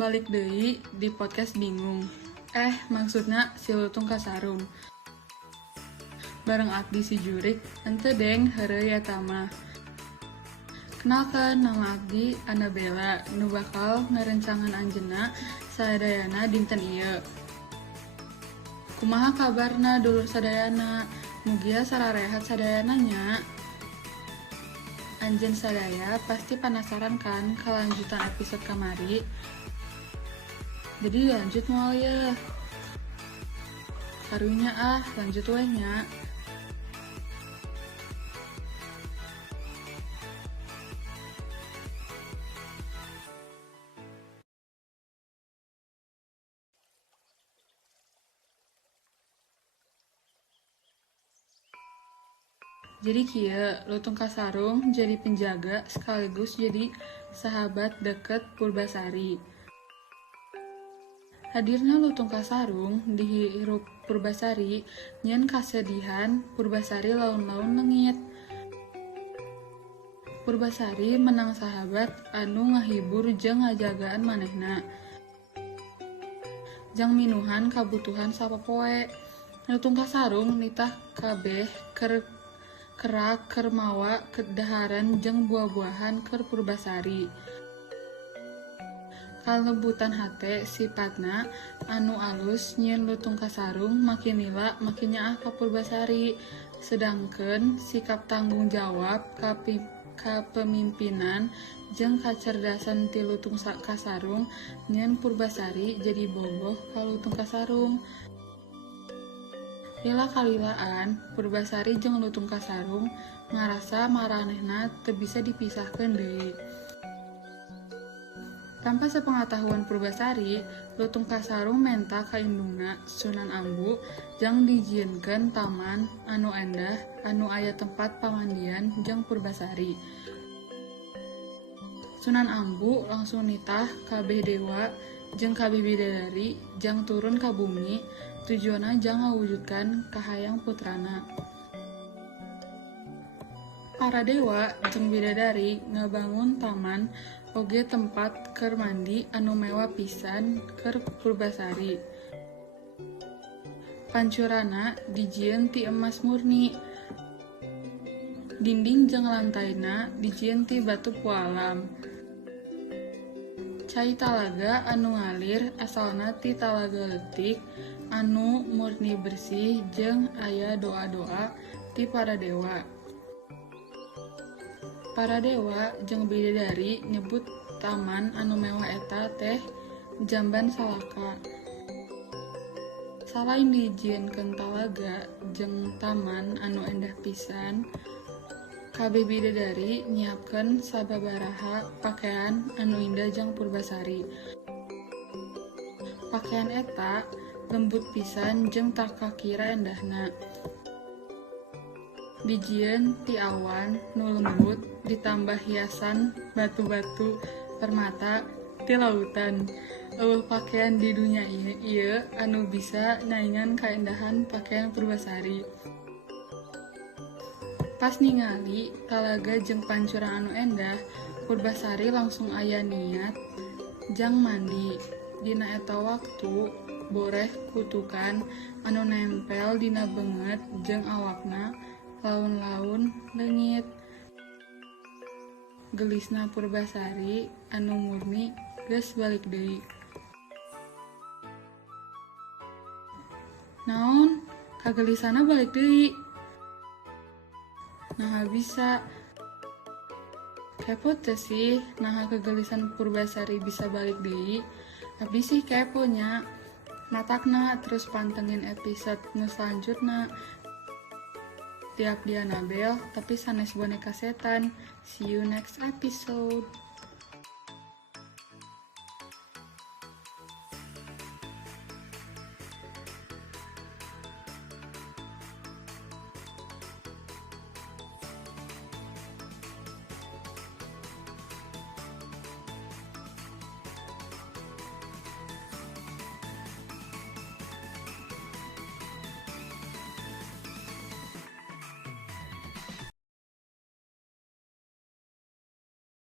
Balik deui di podcast bingung. Maksudna si Lutung Kasarung. Bareng abdi si Jurik, ente deng heureuy eta mah. Kenalkan nama abdi Annabella, nu bakal ngarencangan anjeunna sadayana dinten ieu. Kumaha kabarna dulur sadayana? Mugia sararehat sadayana nya. Anjeun sadaya pasti penasaran kan kelanjutan episode kamari. Jadi lanjut moal ya. Karunya lanjut we nya. Jadi kieu, Lutung Kasarung jadi penjaga sekaligus jadi sahabat deket Purbasari. Hadirna Lutung Kasarung di hirup Purbasari nyen kasedihan Purbasari laun-laun leungit. Purbasari menang sahabat anu ngahibur jeung ngajagaan manehna. Jang minuhan kabutuhan sapopoe. Lutung Kasarung nitah kabeh kerak keur mawa kedaharan jeung buah-buahan keur Purbasari. Kalebutan hate sifatna anu alus nyieun Lutung Kasarung makin lila makin nyaah ka Purbasari. Sedangkeun sikap tanggung jawab kapemimpinan jeung kacerdasan ti Lutung Kasarung nyieun Purbasari jadi bogoh ka Lutung Kasarung. Lila kalilaan, Purbasari jeung Lutung Kasarung ngarasa maranehna teu bisa dipisahkeun deui. Tanpa sepengetahuan Purbasari, Lutung Kasarung menta ka indungna Sunan Ambu jang dijieunkeun taman anu endah anu aya tempat pamandian jeung Purbasari. Sunan Ambu langsung nitah kabeh dewa jeung kabeh bidadari jang turun ka bumi. Tujuanna jang ngawujudkan kahayang putrana. Para dewa jeung bidadari ngabangun taman oge tempat keur mandi anu mewah pisan keur Purbasari. Pancurana dijieun ti emas murni. Dinding jeung lantaina dijieun ti batu pualam. Cai talaga anu ngalir asalna ti talaga leutik anu murni bersih jeung aya doa-doa ti para dewa. Para dewa jeung bidadari nyebut taman anu mewah eta teh Jamban Salaka. Salain dijieunkeun talaga jeung taman anu endah pisan, kabeh bidadari nyiapkeun sababaraha pakaian anu indah jeung Purbasari. Pakaian eta lembut pisan jeung tak kakira endahna. Dijieun ti awan nu lembut ditambah hiasan batu-batu permata ti lautan. Eueuh pakaian di dunya ieu anu bisa naingan kaendahan pakaian Purbasari. Pas ningali talaga jeung pancuran anu endah, Purbasari langsung aya niat jang mandi. Dina eta waktu boreh kutukan anu nempel dina beungeut jeung awakna laun-laun leungit. Gelisna Purbasari anu murni geus balik deui. Naon? Kagelisana balik deui. Nah bisa. Kepo teh sih nah kegelisan Purbasari bisa balik deui. Abdi sih kepo nya. Natakna terus pantengin episode nu selanjutna. Tiap dia Nabel tapi sanes boneka setan. See you next episode.